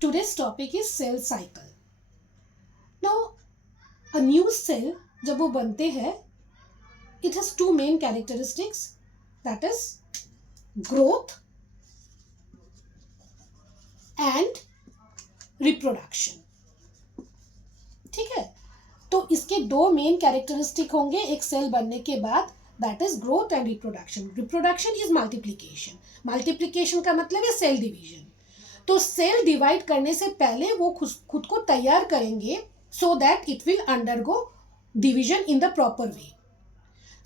Today's topic is cell cycle. Now, a new cell जब वो बनते हैं, it has two main characteristics, that is growth and reproduction. ठीक है, तो इसके दो मेन कैरेक्टरिस्टिक होंगे एक सेल बनने के बाद, that is growth and reproduction. Reproduction is multiplication. Multiplication का मतलब है सेल डिवीजन. तो सेल डिवाइड करने से पहले वो खुद को तैयार करेंगे so that it will undergo division in the proper way.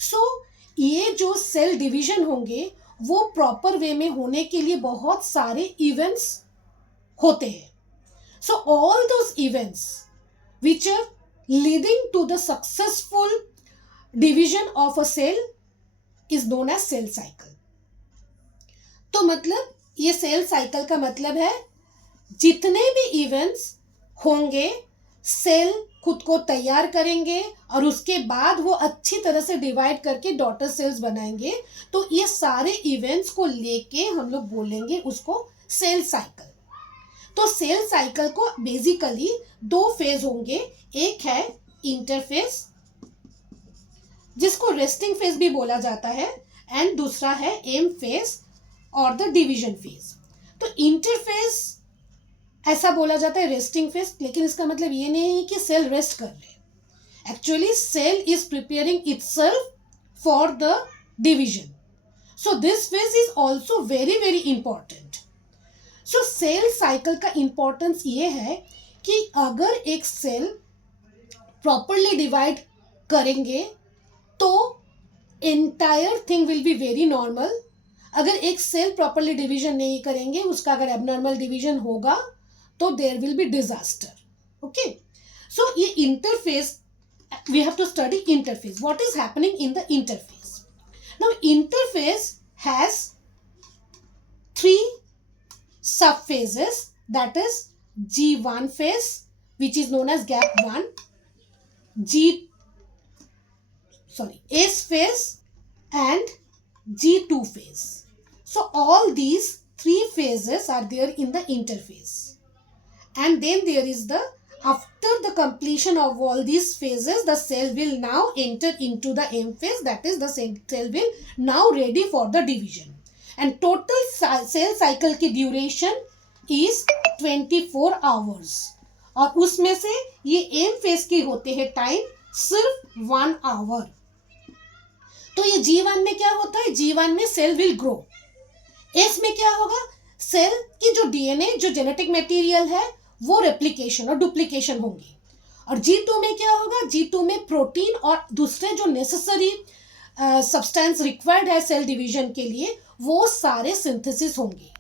So ये जो सेल डिवीजन होंगे वो प्रॉपर वे में होने के लिए बहुत सारे इवेंट्स होते हैं. So all those events which are leading to the successful division of a cell is known as cell cycle. तो मतलब ये सेल साइकिल का मतलब है जितने भी इवेंट्स होंगे सेल खुद को तैयार करेंगे और उसके बाद वो अच्छी तरह से डिवाइड करके डॉटर सेल्स बनाएंगे. तो ये सारे इवेंट्स को लेके हम लोग बोलेंगे उसको सेल साइकिल. तो सेल साइकिल को बेसिकली दो फेज होंगे. एक है इंटरफेज जिसको रेस्टिंग फेज भी बोला जाता है एंड दूसरा है एम फेज और द डिवीजन फेज. तो इंटरफेज ऐसा बोला जाता है रेस्टिंग फेज, लेकिन इसका मतलब ये नहीं है कि सेल रेस्ट कर रहे. Actually cell is preparing itself for the division. So this phase is also very very important. So cell cycle का इंपॉर्टेंस ये है कि अगर एक सेल प्रॉपरली डिवाइड करेंगे तो entire thing will be very normal. अगर एक सेल प्रॉपरली डिवीजन नहीं करेंगे, उसका अगर एबनॉर्मल डिवीजन होगा तो there will be disaster. Okay, so ये interface we have to study interface. What is happening in the interface? Now interface has three subphases, that is G1 phase which is known as gap 1, S phase and G2 phase. So all these three phases are there in the interphase. And then there is after the completion of all these phases, the cell will now enter into the M phase, that is the cell will now ready for the division. And total cell cycle की duration is 24 hours. और उसमें से ये M phase के होते हैं time सिर्फ 1 hour. तो ये G1 में क्या होता है? G1 में सेल विल ग्रो. एस में क्या होगा? सेल की जो डीएनए जो जेनेटिक मटेरियल है वो रेप्लिकेशन और डुप्लीकेशन होंगी. और G2 में क्या होगा? G2 में प्रोटीन और दूसरे जो नेसेसरी सब्सटेंस रिक्वायर्ड है सेल डिवीजन के लिए वो सारे सिंथेसिस होंगे.